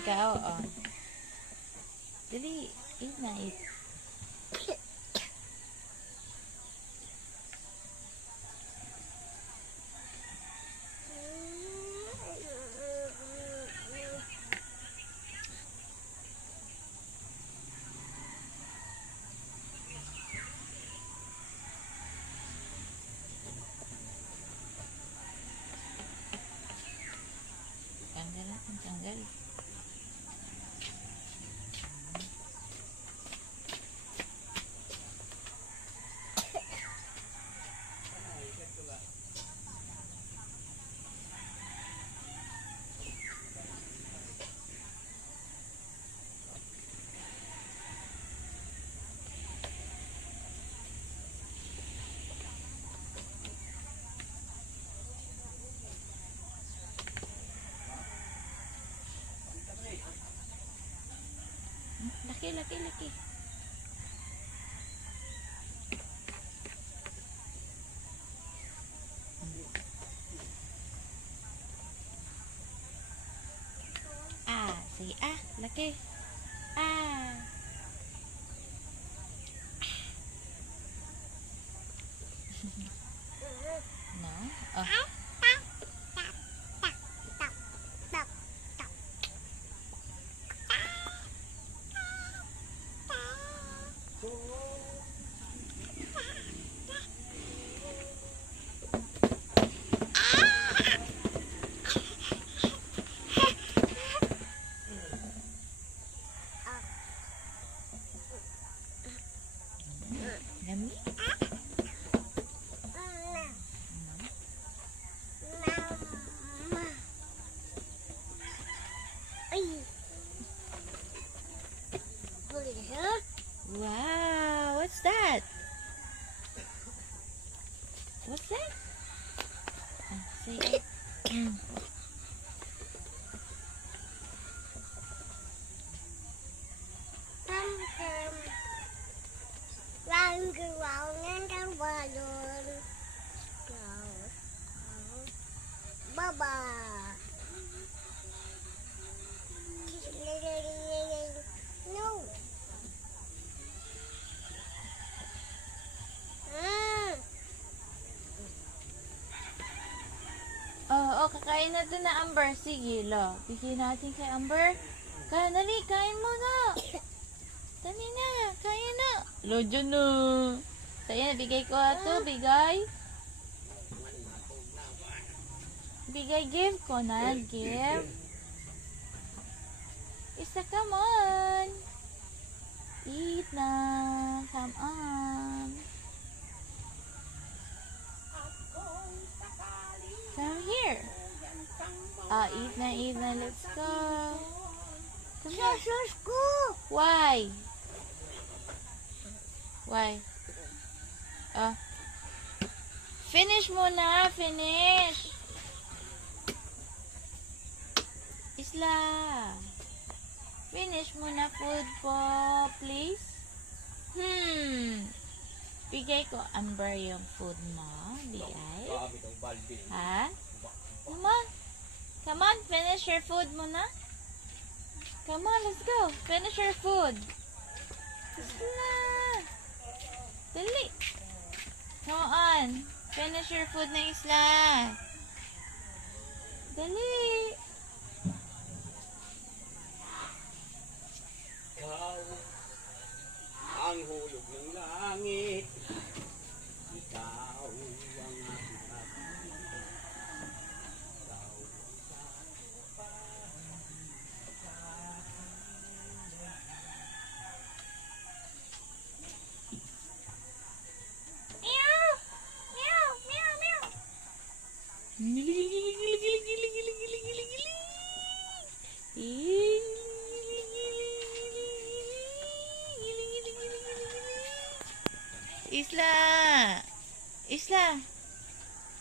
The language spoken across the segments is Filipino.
ikaw, oh. Dali, eat na, eat. Tanggal natin, tanggal. Laki, laki, laki. Ah, say ah, laki. Ah. No? Oh. Yummy? Wow, what's that? What's that? Say it. Baba. No. Oh, kakain na to na Amber. Sige, lo. Bigyan natin kay Amber. Dali, kain mo na. Dali na, kain na. Lo, dyan na. Sa'yo, bigay ko ato, bigay. Bigay, give ko na, give. Isa, come on. Eat na. Come on. Come here. Eat na. Let's go. Come here. Why? Why? Finish muna. Finish. Isla. Finish muna food po, please. Bigay ko Amber yung food mo. Bigay. Ha? Come on, finish your food muna. Come on, let's go. Finish your food. Isla. Dali. Come on. Finish your food na Isla. Dali. Ikaw ang hulog ng langit. Ikaw ang aking pag-ibig. Ikaw Meow. Meow. Meow. Meow. Isla! Isla!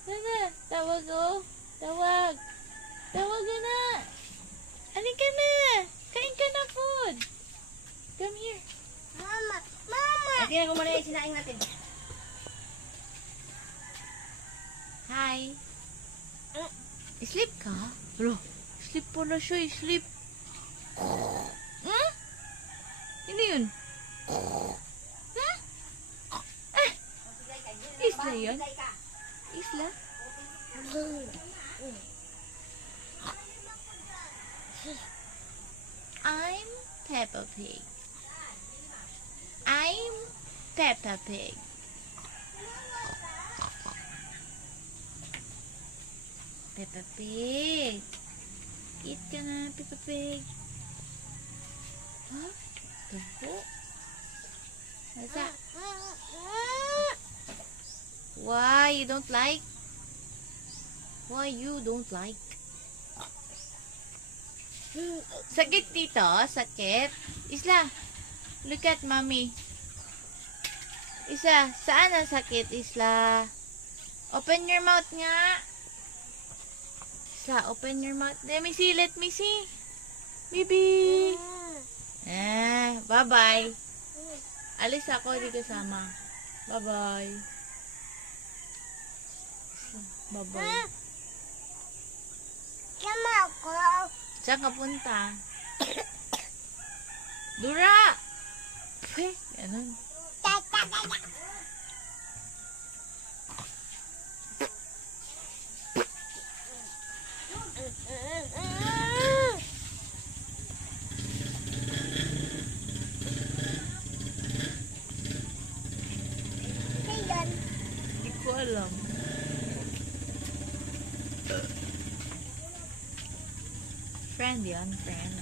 Sana, tawag oh. Tawag. Tawag ka na. Halika na. Kain ka na food. Come here. Mama. Tingnan ko muna yung sinaing natin. Hi. Sleep ka? Bro, sleep pala siya. Sleep. Hmm? Ano yun? Hmm? Ah! Isla yun? Isla? I'm Peppa Pig. I'm Peppa Pig. Peppa Pig. Eat ka na, Peppa Pig. Huh? Tubo? What's that? Why you don't like? Why you don't like? Sakit dito? Sakit? Isla, look at mommy. Isla, saan ang sakit, Isla? Open your mouth nga. Isla, open your mouth. Let me see. Baby. Bye-bye. Alis ako, di kasama. Bye-bye. Bye-bye. Come on, Saan ka punta? Dura! Pweh, ganun. Hindi ko alam. Friend yan, friend.